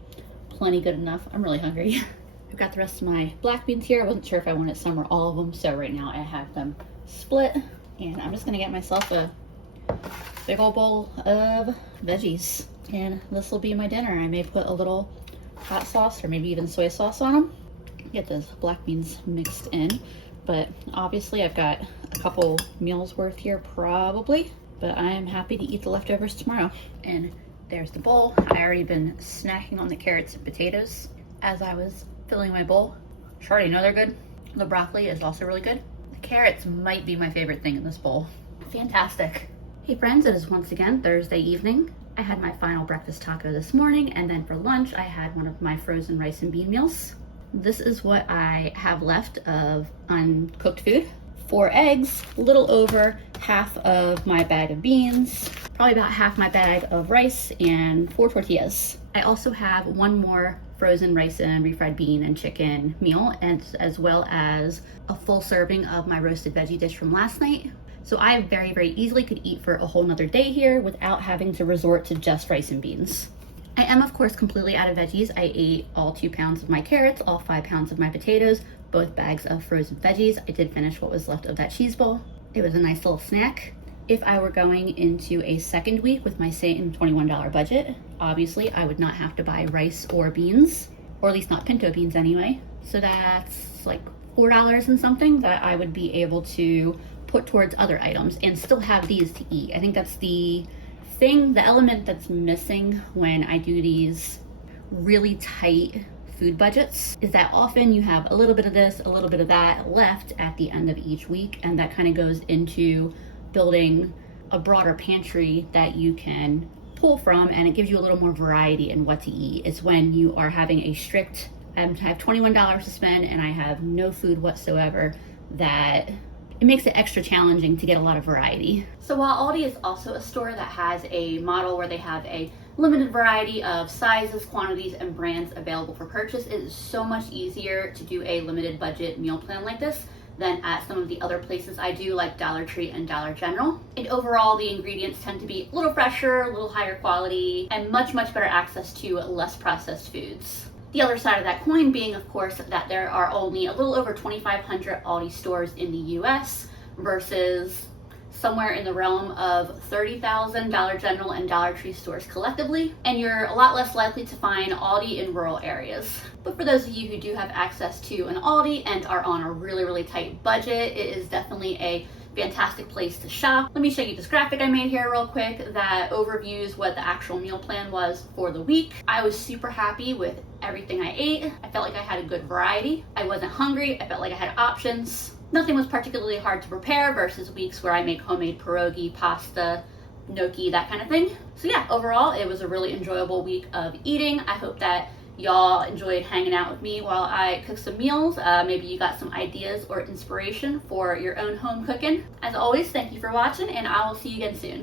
plenty good enough. I'm really hungry. I've got the rest of my black beans here. I wasn't sure if I wanted some or all of them, so right now I have them split, and I'm just gonna get myself a big old bowl of veggies, and this will be my dinner. I may put a little hot sauce or maybe even soy sauce on them. Get those black beans mixed in, but obviously I've got a couple meals worth here probably, but I am happy to eat the leftovers tomorrow. And there's the bowl. I already been snacking on the carrots and potatoes as I was filling my bowl. I already know they're good. The broccoli is also really good. The carrots might be my favorite thing in this bowl. Fantastic. Hey friends, it is once again Thursday evening. I had my final breakfast taco this morning, and then for lunch I had one of my frozen rice and bean meals. This is what I have left of uncooked food. 4 eggs, a little over half of my bag of beans, probably about half my bag of rice, and 4 tortillas. I also have 1 more frozen rice and refried bean and chicken meal, and as well as a full serving of my roasted veggie dish from last night. So I very, very easily could eat for a whole nother day here without having to resort to just rice and beans. I am of course completely out of veggies. I ate all 2 pounds of my carrots, all 5 pounds of my potatoes, both bags of frozen veggies. I did finish what was left of that cheese ball. It was a nice little snack. If I were going into a second week with my same $21 budget, obviously I would not have to buy rice or beans, or at least not pinto beans anyway. So that's like $4 and something that I would be able to put towards other items and still have these to eat. I think that's the thing, the element that's missing when I do these really tight food budgets, is that often you have a little bit of this, a little bit of that left at the end of each week, and that kind of goes into building a broader pantry that you can pull from, and it gives you a little more variety in what to eat. It's when you are having a strict, I have $21 to spend and I have no food whatsoever, that it makes it extra challenging to get a lot of variety. So while Aldi is also a store that has a model where they have a limited variety of sizes, quantities, and brands available for purchase. It is so much easier to do a limited budget meal plan like this than at some of the other places I do, like Dollar Tree and Dollar General. And overall, the ingredients tend to be a little fresher, a little higher quality, and much better access to less processed foods. The other side of that coin being, of course, that there are only a little over 2,500 Aldi stores in the US versus somewhere in the realm of 30,000 Dollar General and Dollar Tree stores collectively, and you're a lot less likely to find Aldi in rural areas. But for those of you who do have access to an Aldi and are on a really tight budget, it is definitely a fantastic place to shop. Let me show you this graphic I made here real quick that overviews what the actual meal plan was for the week. I was super happy with everything I ate. I felt like I had a good variety. I wasn't hungry. I felt like I had options. Nothing was particularly hard to prepare versus weeks where I make homemade pierogi, pasta, gnocchi, that kind of thing. So yeah, overall, it was a really enjoyable week of eating. I hope that y'all enjoyed hanging out with me while I cook some meals. Maybe you got some ideas or inspiration for your own home cooking. As always, thank you for watching, and I will see you again soon.